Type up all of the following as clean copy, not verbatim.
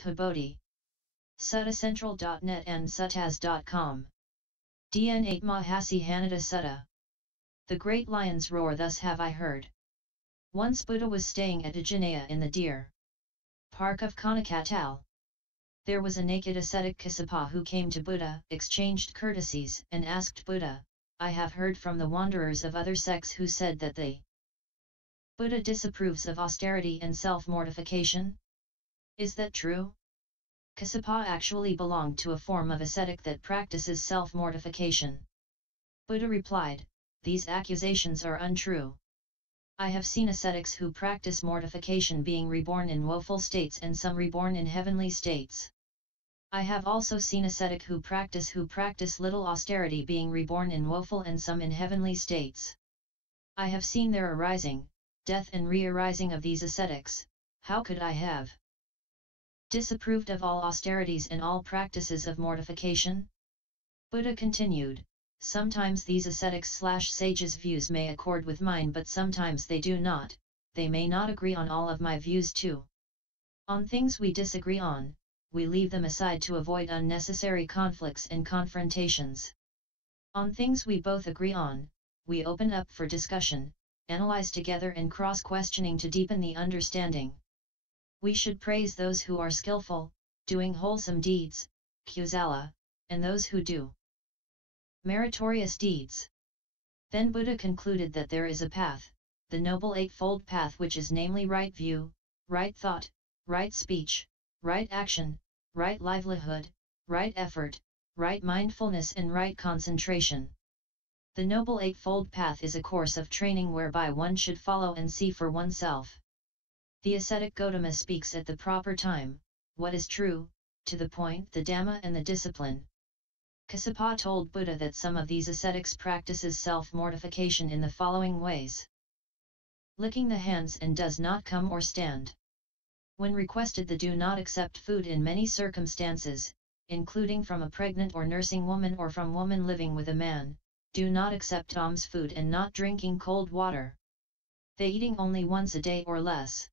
Bhikkhu Bodhi. Suttacentral.net and suttas.com. DN 8 Mahasi-hanada Sutta. The great lions roar, thus have I heard. Once Buddha was staying at Ajinaya in the deer park of Kanakatal. There was a naked ascetic Kassapa who came to Buddha, exchanged courtesies, and asked Buddha, I have heard from the wanderers of other sects who said that the Buddha disapproves of austerity and self-mortification. Is that true? Kassapa actually belonged to a form of ascetic that practices self-mortification. Buddha replied, these accusations are untrue. I have seen ascetics who practice mortification being reborn in woeful states and some reborn in heavenly states. I have also seen ascetic who practice little austerity being reborn in woeful and some in heavenly states. I have seen their arising, death and re-arising of these ascetics. How could I have disapproved of all austerities and all practices of mortification? Buddha continued, sometimes these ascetics/sages' views may accord with mine, but sometimes they do not. They may not agree on all of my views too. On things we disagree on, we leave them aside to avoid unnecessary conflicts and confrontations. On things we both agree on, we open up for discussion, analyze together and cross-questioning to deepen the understanding. We should praise those who are skillful, doing wholesome deeds, kusala, and those who do meritorious deeds. Then Buddha concluded that there is a path, the Noble Eightfold Path, which is namely right view, right thought, right speech, right action, right livelihood, right effort, right mindfulness and right concentration. The Noble Eightfold Path is a course of training whereby one should follow and see for oneself. The ascetic Gotama speaks at the proper time, what is true, to the point, the Dhamma and the discipline. Kassapa told Buddha that some of these ascetics practices self-mortification in the following ways. Licking the hands and does not come or stand. When requested, they do not accept food in many circumstances, including from a pregnant or nursing woman or from woman living with a man, do not accept alms food and not drinking cold water. They eating only once a day or less.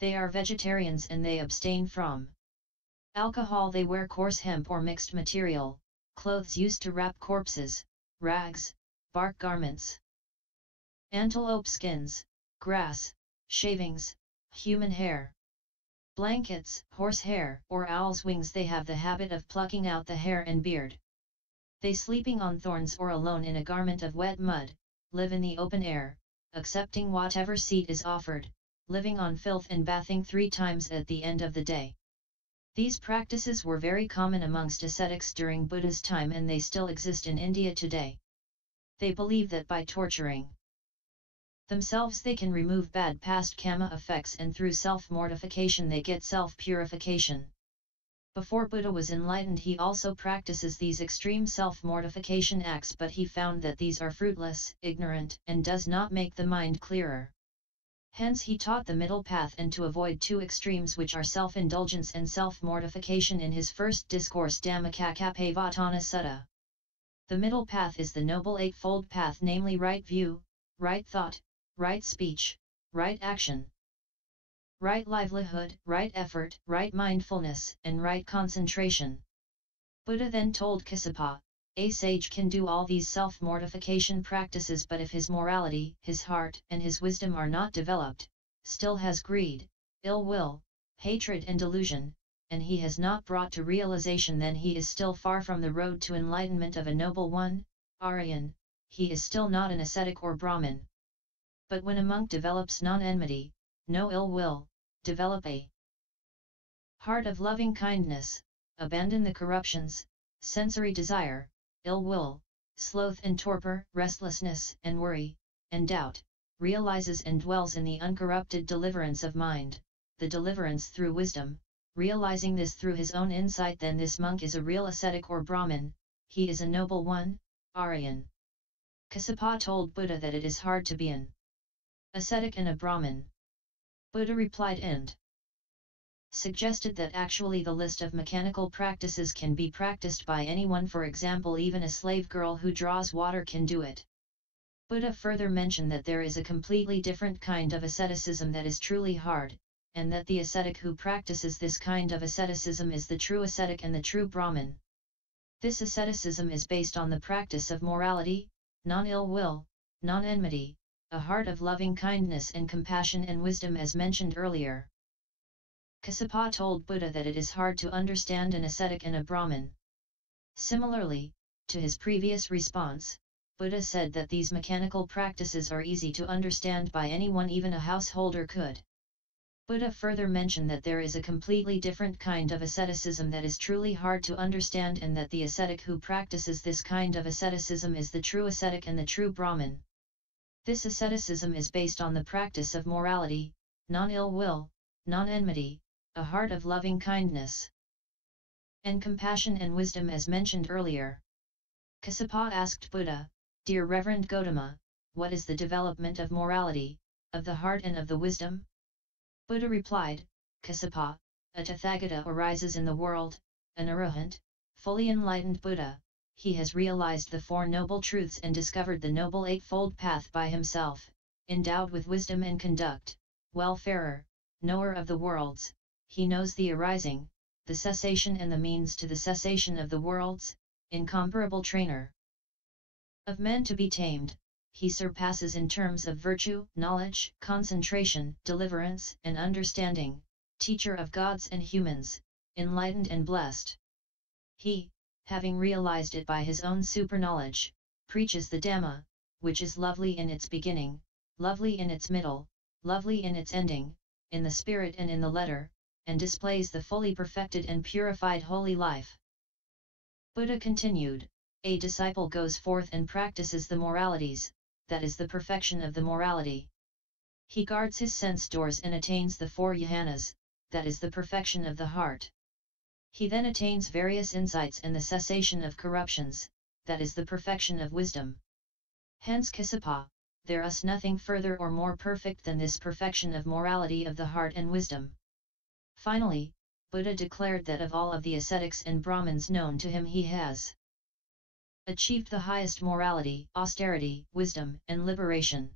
They are vegetarians and they abstain from alcohol. They wear coarse hemp or mixed material, clothes used to wrap corpses, rags, bark garments, antelope skins, grass, shavings, human hair, blankets, horse hair, or owl's wings. They have the habit of plucking out the hair and beard. They sleeping on thorns or alone in a garment of wet mud, live in the open air, accepting whatever seat is offered, living on filth and bathing 3 times at the end of the day. These practices were very common amongst ascetics during Buddha's time and they still exist in India today. They believe that by torturing themselves they can remove bad past karma effects, and through self-mortification they get self-purification. Before Buddha was enlightened, he also practices these extreme self-mortification acts, but he found that these are fruitless, ignorant, and does not make the mind clearer. Hence he taught the middle path and to avoid 2 extremes, which are self-indulgence and self-mortification, in his first discourse Dhammacakkappavattana Sutta. The middle path is the Noble Eightfold Path, namely right view, right thought, right speech, right action, right livelihood, right effort, right mindfulness, and right concentration. Buddha then told Kassapa, a sage can do all these self-mortification practices, but if his morality, his heart, and his wisdom are not developed, still has greed, ill will, hatred and delusion, and he has not brought to realization, then he is still far from the road to enlightenment of a noble one, Arahant. He is still not an ascetic or Brahman. But when a monk develops non-enmity, no ill will, develop a heart of loving kindness, abandon the corruptions, sensory desire, ill will, sloth and torpor, restlessness and worry, and doubt, realizes and dwells in the uncorrupted deliverance of mind, the deliverance through wisdom, realizing this through his own insight, then this monk is a real ascetic or Brahman, he is a noble one, Aryan. Kassapa told Buddha that it is hard to be an ascetic and a Brahman. Buddha replied and suggested that actually the list of mechanical practices can be practiced by anyone. For example, even a slave girl who draws water can do it. Buddha further mentioned that there is a completely different kind of asceticism that is truly hard, and that the ascetic who practices this kind of asceticism is the true ascetic and the true Brahman. This asceticism is based on the practice of morality, non-ill will, non-enmity, a heart of loving kindness and compassion and wisdom as mentioned earlier. Kassapa told Buddha that it is hard to understand an ascetic and a Brahman. Similarly, to his previous response, Buddha said that these mechanical practices are easy to understand by anyone, even a householder could. Buddha further mentioned that there is a completely different kind of asceticism that is truly hard to understand, and that the ascetic who practices this kind of asceticism is the true ascetic and the true Brahman. This asceticism is based on the practice of morality, non-ill will, non-enmity, a heart of loving kindness, and compassion and wisdom as mentioned earlier. Kassapa asked Buddha, "Dear Reverend Gotama, what is the development of morality, of the heart and of the wisdom?" Buddha replied, "Kassapa, a Tathágata arises in the world, an Arahant, fully enlightened Buddha. He has realized the Four Noble Truths and discovered the Noble Eightfold Path by himself, endowed with wisdom and conduct, welfarer, knower of the worlds. He knows the arising, the cessation and the means to the cessation of the worlds, incomparable trainer of men to be tamed. He surpasses in terms of virtue, knowledge, concentration, deliverance and understanding, teacher of gods and humans, enlightened and blessed. He, having realized it by his own super-knowledge, preaches the Dhamma, which is lovely in its beginning, lovely in its middle, lovely in its ending, in the spirit and in the letter, and displays the fully perfected and purified holy life." Buddha continued, "A disciple goes forth and practices the moralities, that is the perfection of the morality. He guards his sense doors and attains the four jhanas, that is the perfection of the heart. He then attains various insights and the cessation of corruptions, that is the perfection of wisdom. Hence Kassapa, there is nothing further or more perfect than this perfection of morality of the heart and wisdom." Finally, Buddha declared that of all of the ascetics and Brahmins known to him, he has achieved the highest morality, austerity, wisdom, and liberation.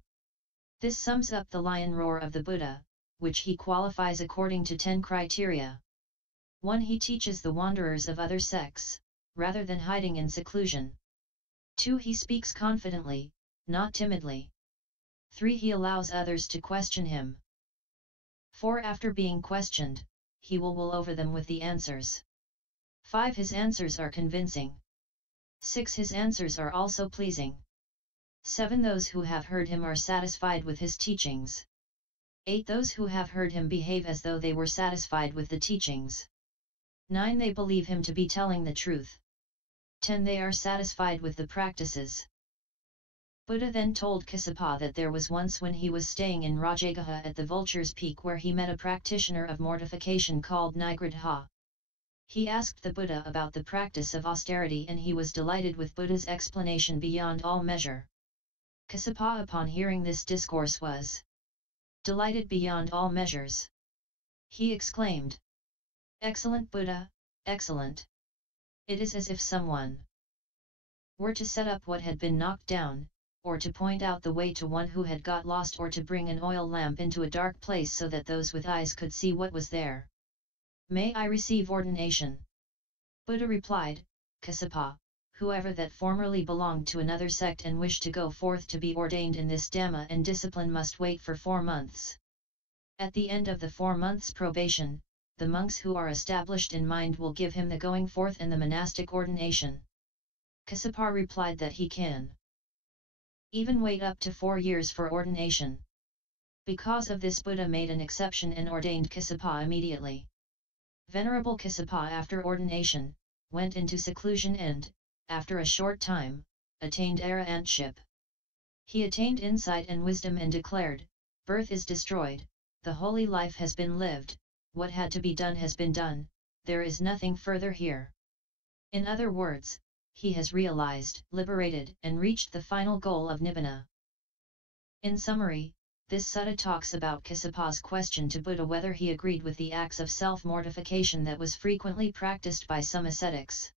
This sums up the lion roar of the Buddha, which he qualifies according to 10 criteria. 1. He teaches the wanderers of other sects, rather than hiding in seclusion. 2. He speaks confidently, not timidly. 3. He allows others to question him. 4. After being questioned, he will wool over them with the answers. 5. His answers are convincing. 6. His answers are also pleasing. 7. Those who have heard him are satisfied with his teachings. 8. Those who have heard him behave as though they were satisfied with the teachings. 9. They believe him to be telling the truth. 10. They are satisfied with the practices. Buddha then told Kassapa that there was once when he was staying in Rajagaha at the Vulture's Peak where he met a practitioner of mortification called Nigrodha. He asked the Buddha about the practice of austerity and he was delighted with Buddha's explanation beyond all measure. Kassapa upon hearing this discourse was delighted beyond all measures. He exclaimed, "Excellent Buddha, excellent! It is as if someone were to set up what had been knocked down, or to point out the way to one who had got lost, or to bring an oil lamp into a dark place so that those with eyes could see what was there. May I receive ordination?" Buddha replied, "Kassapa, whoever that formerly belonged to another sect and wished to go forth to be ordained in this Dhamma and discipline must wait for 4 months. At the end of the 4 months' probation, the monks who are established in mind will give him the going forth and the monastic ordination." Kassapa replied that he can even wait up to 4 years for ordination. Because of this, Buddha made an exception and ordained Kassapa immediately. Venerable Kassapa after ordination, went into seclusion and, after a short time, attained arahantship. He attained insight and wisdom and declared, "Birth is destroyed, the holy life has been lived, what had to be done has been done, there is nothing further here." In other words, he has realized, liberated, and reached the final goal of Nibbana. In summary, this sutta talks about Kassapa's question to Buddha whether he agreed with the acts of self-mortification that was frequently practiced by some ascetics.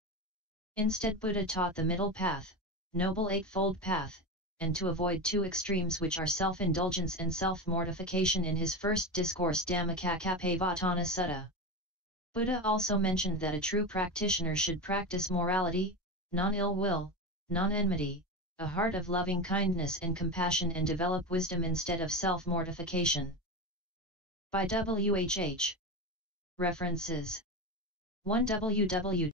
Instead, Buddha taught the middle path, Noble Eightfold Path, and to avoid two extremes which are self-indulgence and self-mortification in his first discourse Dhammacakkappavattana Sutta. Buddha also mentioned that a true practitioner should practice morality, non-ill will, non-enmity, a heart of loving kindness and compassion, and develop wisdom instead of self-mortification. By WHH. References 1 www.